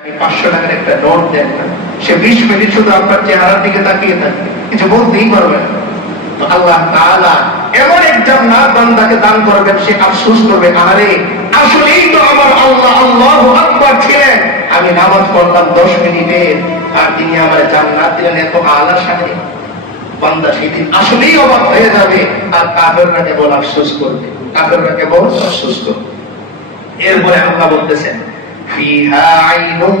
500 টাকার একটা নোট দেন না, সে 20 মিনিট শুধু আপনার চেহারার দিকে তাকিয়ে থাকবে, কিছু বলতেই পারবে না। তো আল্লাহ তাআলা এমন এক জান্নাত বান্দাকে দান করবেন, সে আফসোস করবে, আরে আসলেই তো আমার আল্লাহ আল্লাহু আকবার ছিলেন, আমি নামাজ পড়লাম 10 মিনিটে আর তিনি আমার জান্নাত দিলেন এত আলা শানে। বান্দা সেদিন আসলেই অবাক হয়ে যাবে, আর কাফেররা কেবল আফসোস করবে, কাফেররা কেবল আফসোস করবে। এরপরে আল্লাহ বলতেছেন ফিহা আইনুন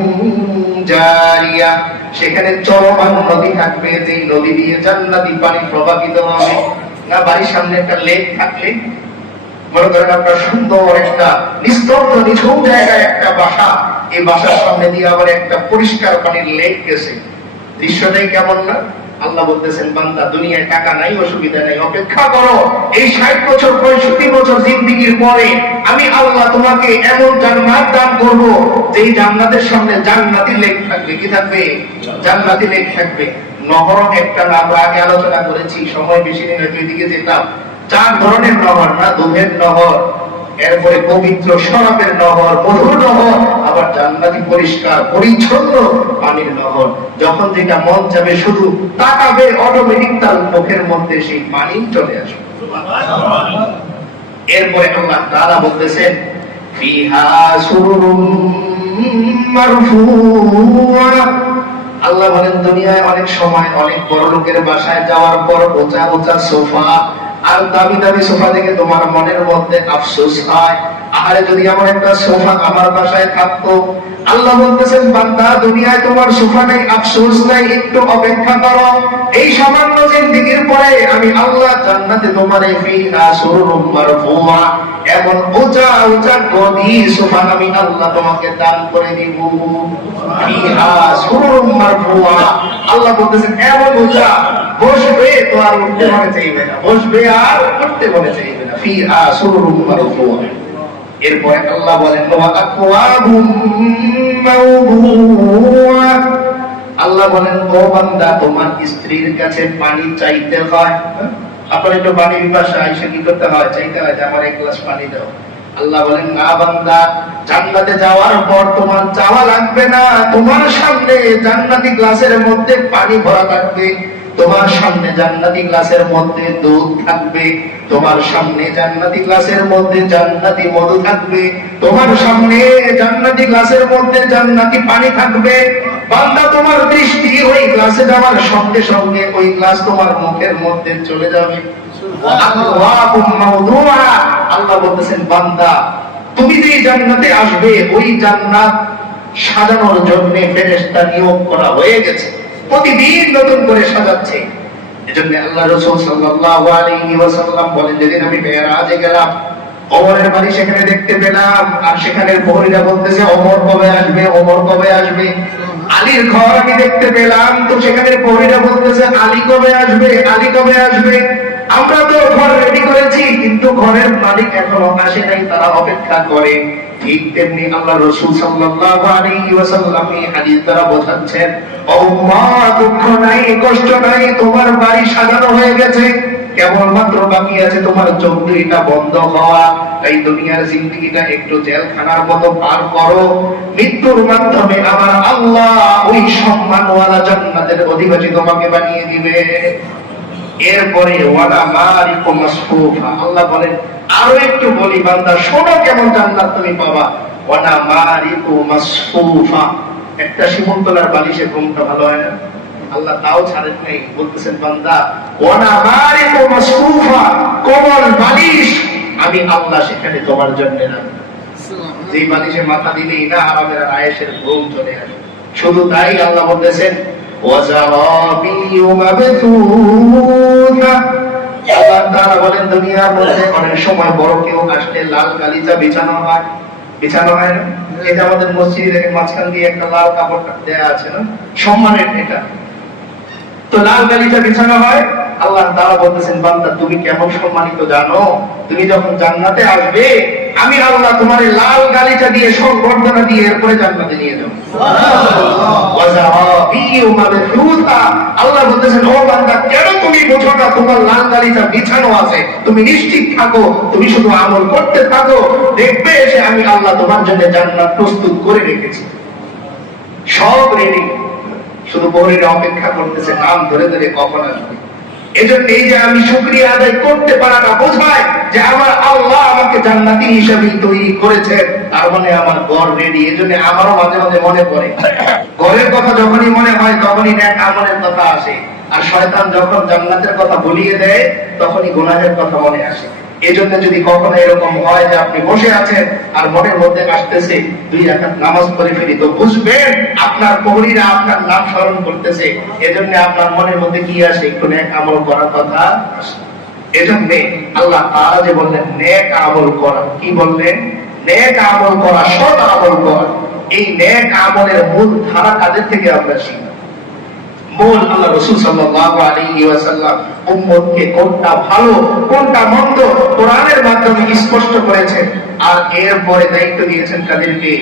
জারিয়া, সেখানে চলমান নদী থাকবে, যে নদী দিয়ে জান্নাতি পানি প্রবাহিত হবে। না বাড়ির সামনে একটা লেক থাকলে, মনে করেন আপনার সুন্দর একটা নিস্তব্ধ নিঝুম জায়গায় একটা বাসা, এই বাসার সামনে দিয়ে আবার একটা পরিষ্কার পানির লেক গেছে, দৃশ্যটাই কেমন না? আল্লাহ বলতেছেন বান্দা দুনিয়ায় টাকা নাই, অসুবিধা নাই, অপেক্ষা করো, এই 60 বছর 65 বছর জিন্দেগির পরে আমি আল্লাহ তোমাকে এমন জান্নাত দান করব, যেই জান্নাতের সামনে জান্নাতি লেক থাকবে। কি থাকবে? জান্নাতি লেক থাকবে। নহর একটা না, আমরা আগে আলোচনা করেছি, সময় বেশি নেই, দুই দিকে যেতাম। 4 ধরনের নহর না, দুধের নহর, এরপরে পবিত্র শরাবের নহর, মধুর নহর, আবার জান্নাতি পরিষ্কার পরিচ্ছন্ন পানির নহর। যখন যেটা মন যাবে শুধু তাকাবে, অটোমেটিক তার মুখের মধ্যে সেই পানি চলে আসবে। এরপরে আল্লাহ তাআলা বলতেছেন ফিহা সুরুরুম মারফুআ। আল্লাহ বলেন দুনিয়ায় অনেক সময় অনেক বড় লোকের বাসায় যাওয়ার পর উঁচা উঁচা সোফা আর দামি দামি সোফা দেখে তোমার মনের মধ্যে আফসোস হয়, আরে যদি আমার একটা সোফা আমার বাসায় থাকতো। আল্লাহ বলতেছেন বান্দা দুনিয়ায় তোমার সোফা নেই, আফসোস নাই, একটু অপেক্ষা করো, এই সামান্য জিন্দেগির পরে আমি আল্লাহ জান্নাতে তোমারে ফিহা সুরুরুম মারফুআ, এমন উঁচা উঁচা গদি সোফা আমি আল্লাহ তোমাকে দান করে দিব। ফিহা সুরুরুম মারফুআ, আল্লাহ বলতেছেন এমন উঁচা, বসবে তো আর উঠতে মনে চাইবে না, বসবে আর উঠতে মনে চাইবে না। ফিহা সুরুরুম মারফুআ। এরপরে আল্লাহ বলেন ওয়া আকওয়াবুম মাওদুআ। আল্লাহ বলেন ও বান্দা তোমার স্ত্রীর কাছে পানি চাইতে হয়, আপনার একটু পানি পিপাসা এসে কি করতে হয়? চাইতে হয় যে আমার এক গ্লাস পানি দাও। আল্লাহ বলেন না বান্দা, জান্নাতে যাওয়ার পর তোমার চাওয়া লাগবে না, তোমার সামনে জান্নাতি গ্লাসের মধ্যে পানি ভরা থাকবে, তোমার সামনে জান্নাতি গ্লাসের মধ্যে দুধ থাকবে, তোমার সামনে জান্নাতি গ্লাসের মধ্যে জান্নাতি মধু থাকবে, তোমার সামনে জান্নাতি গ্লাসের মধ্যে জান্নাতি পানি থাকবে। বান্দা তোমার দৃষ্টি ওই গ্লাসে যাওয়ার সঙ্গে সঙ্গে ওই গ্লাস তোমার মুখের মধ্যে চলে যাবে। আল্লাহ বলতেছেন বান্দা তুমি যে জান্নাতে আসবে, ওই জান্নাত সাজানোর জন্য ফেরেশতা নিয়োগ করা হয়ে গেছে, প্রতিদিন নতুন করে সাজাচ্ছে। এজন্য আল্লাহ রাসূল সাল্লাল্লাহু আলাইহি ওয়াসাল্লাম বলেন যেদিন আমি মেরাজে গেলাম, ওমরের বাড়ি সেখানে দেখতে পেলাম, আর সেখানের প্রহরীরা বলতেছে ওমর কবে আসবে, ওমর কবে আসবে। আলীর ঘর আমি দেখতে পেলাম, তো সেখানের প্রহরীরা বলতেছে আলী কবে আসবে, আলী কবে আসবে। আমরা তো ঘর রেডি করেছি, কিন্তু ঘরের মালিক এখনো আসে নাই, তারা অপেক্ষা করে। ঠিক তেমনি আল্লাহ রাসূল সাল্লাল্লাহু আলাইহি ওয়াসাল্লাম এই হাদিস দ্বারা বোঝাচ্ছেন ও উম্মাহ দুঃখ নাই, কষ্ট নাই, তোমার বাড়ি সাজানো হয়ে গেছে, কেবলমাত্র বাকি আছে তোমার চোখ দুইটা বন্ধ হওয়া। এই দুনিয়ার জিন্দেগিটা একটু জেলখানার মতো পার করো, মৃত্যুর মাধ্যমে আমার আল্লাহ ওই সম্মানওয়ালা জান্নাতের অধিবাসী তোমাকে বানিয়ে দিবে। এরপরে ওয়ালা মারিকু মাসফুফা, আল্লাহ বলেন আরো একটু বলি বান্দা শোনো কেমন জান্নাত তুমি পাবা। ওয়ালা মারিকু মাসফুফা, একটা শিমুলতলার বালিশে ঘুমটা ভালো হয় না? আল্লাহ তাও ছাড়েন নাই, বলতেছেন বান্দা ওয়ালা মারিকু মাসফুফা, কোমল বালিশ আমি আল্লাহ সেখানে তোমার জন্য রাখি, যে বালিশে মাথা দিলেই না আরামের আয়েশের ঘুম চলে আসে। শুধু তাই আল্লাহ বলতেছেন ওয়াজারাবিয়ু মাবথুথা। আল্লাহ তাআলা বলেন দুনিয়ার মধ্যে অনেক সময় বড় কেউ আসলে লাল গালিচা বিছানো হয়, বিছানো হয় না? এটা আমাদের মসজিদে দেখে মাঝখান দিয়ে একটা লাল কাপড় দেয়া আছে না, সম্মানের এটা, তো লাল গালিচা বিছানো হয়। আল্লাহ তাআলা বলতেছেন বান্দা তুমি কেমন সম্মানিত জানো? তুমি যখন জান্নাতে আসবে আমি আল্লাহ তোমার লাল গালিচা দিয়ে সংবর্ধনা দিয়ে এরপরে জান্নাতে নিয়ে যাব। আল্লাহ বলতেছেন ও বান্দা কেন তুমি বোঝো না তোমার লাল গালিচা বিছানো আছে, তুমি নিশ্চিত থাকো, তুমি শুধু আমল করতে থাকো, দেখবে এসে আমি আল্লাহ তোমার জন্য জান্নাত প্রস্তুত করে রেখেছি। সব রেডি, শুধু প্রহরীরা অপেক্ষা করতেছে নাম ধরে ধরে কখন আসবে। এজন্য এই যে আমি শুকরিয়া আদায় করতে পারাটা বোঝায় যে আমার আল্লাহ আমাকে জান্নাতি হিসেবে তৈরি করেছেন, তার মানে আমার ঘর রেডি। এজন্য আমারও মাঝে মাঝে মনে পড়ে, ঘরের কথা যখনই মনে হয় তখনই নেক আমলের কথা আসে, আর শয়তান যখন জান্নাতের কথা ভুলিয়ে দেয় তখনই গুনাহের কথা মনে আসে। এজন্য যদি কখনো এরকম হয় যে আপনি বসে আছেন আর মনের মধ্যে আসতেছে 2 রাকাত নামাজ পড়ে ফেলি, তো বুঝবেন আপনার প্রহরীরা আপনার নাম স্মরণ করতেছে। এজন্য আপনার মনের মধ্যে কি আসে? একটু নেক আমল করার কথা আসে। এজন্য আল্লাহ তাআলা যে বললেন নেক আমল করা, কি বললেন? নেক আমল করা, সৎ আমল করা। এই নেক আমলের মূল ধারা কাদের থেকে আমরা শিখি? মূল আল্লাহ রাসূল সাল্লাল্লাহু আলাইহি ওয়াসাল্লাম উম্মতকে কোনটা ভালো কোনটা মন্দ কোরআনের মাধ্যমে স্পষ্ট করেছেন, আর এরপরে দায়িত্ব দিয়েছেন কাদেরকে?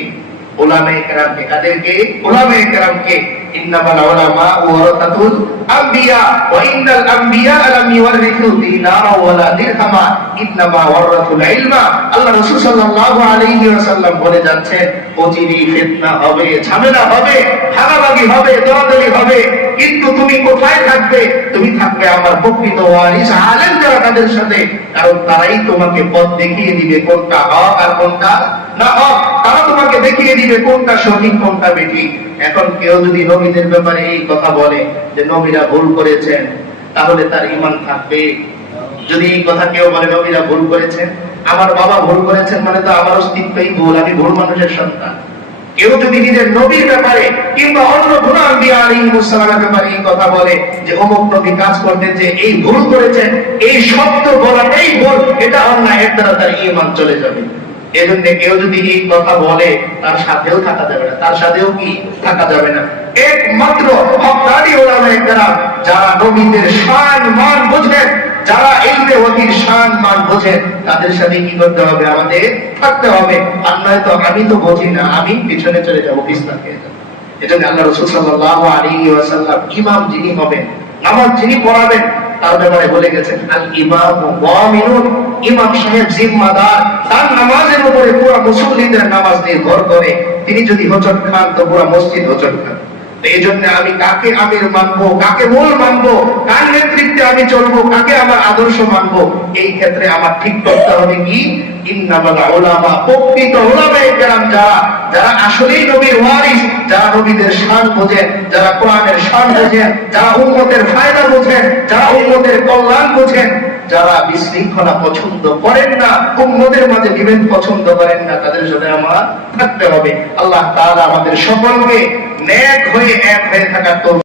উলামায়ে কেরামকে। কাদেরকে? উলামায়ে কেরামকে। ইন্নামাল উলামা ওয়ারাসাতুল আম্বিয়া ওয়া ইন্নাল আম্বিয়া লাম ইওয়ারিসু দিনারা ওয়ালা দিরহামা ইন্নামা ওয়ারাসুল ইলমা। আল্লাহ রাসূল সাল্লাল্লাহু আলাইহি ওয়াসাল্লাম বলে যাচ্ছেন অচিরেই ফিতনা হবে, ঝামেলা হবে, ভাগাভাগি হবে, দলাদলি হবে, কিন্তু তুমি কোথায় থাকবে? তুমি থাকবে আমার প্রকৃত ওয়ারিস আলেম যারা, তাদের সাথে। কারণ তারাই তোমাকে পথ দেখিয়ে দিবে কোনটা হক আর কোনটা না হক। তারা তোমাকে দেখিয়ে দিবে কোনটা সঠিক কোনটা বেঠিক। এখন কেউ যদি নবীদের ব্যাপারে এই কথা বলে যে নবীরা ভুল করেছেন, তাহলে তার ঈমান থাকবে? যদি এই কথা কেউ বলে নবীরা ভুল করেছেন, আমার বাবা ভুল করেছেন, মানে তো আমার অস্তিত্বই ভুল, আমি ভুল মানুষের সন্তান। কেউ যদি নিজের নবীর ব্যাপারে কিংবা অন্য কোন আম্বিয়া আলাইহিস সালামের ব্যাপারে এই কথা বলে যে অমুক নবী কাজ করতেন যে এই ভুল করেছেন, এই শব্দ বলাটাই ভুল, এটা অন্যায়, এর দ্বারা তার ঈমান চলে যাবে। এজন্য কেউ যদি এই কথা বলে তার সাথেও থাকা যাবে না, তার সাথেও কি থাকা যাবে না। একমাত্র হক্কানি উলামায়ে কেরাম যারা নবীদের শান মান বোঝেন, যারা ইলমে ওয়াহির শান মান বোঝেন, তাদের সাথে কি করতে হবে? আমাদের থাকতে হবে। আর নয়তো আমি তো বুঝি না, আমি পিছনে চলে যাবো, পিছনে খেয়ে যাবো। এজন্য আল্লাহ রাসূল সাল্লাল্লাহু আলাইহি ওয়াসাল্লাম ইমাম যিনি হবেন, নামাজ যিনি পড়াবেন, তার ব্যাপারে বলে গেছেন আল ইমামু ওয়ামিনুন, ইমাম সাহেব জিম্মাদার, তার নামাজের উপরে পুরো মুসল্লিদের নামাজ নির্ভর করে। তিনি যদি হোঁচট খান তো পুরো মসজিদ হোঁচট খান। এই জন্য আমি কাকে আমির মানবো, কাকে মূল মানবো, কার নেতৃত্বে আমি চলবো, কাকে আমার আদর্শ মানবো, এই ক্ষেত্রে আমার ঠিক করতে হবে কি? ইন্নামাল উলামা, প্রকৃত উলামায়ে কেরাম যারা, যারা আসলেই নবীর ওয়ারিস, যারা নবীদের শান বোঝেন, যারা কোরআনের শান বোঝেন, যারা উম্মতের ফায়দা বোঝেন, যারা উম্মতের কল্যাণ বোঝেন, যারা বিশৃঙ্খলা পছন্দ করেন না, উম্মতের মাঝে বিভেদ পছন্দ করেন না, তাদের সাথে আমার থাকতে হবে। আল্লাহ তাআলা আমাদের সকলকে নেক হয়ে এক হয়ে থাকার তৌফিক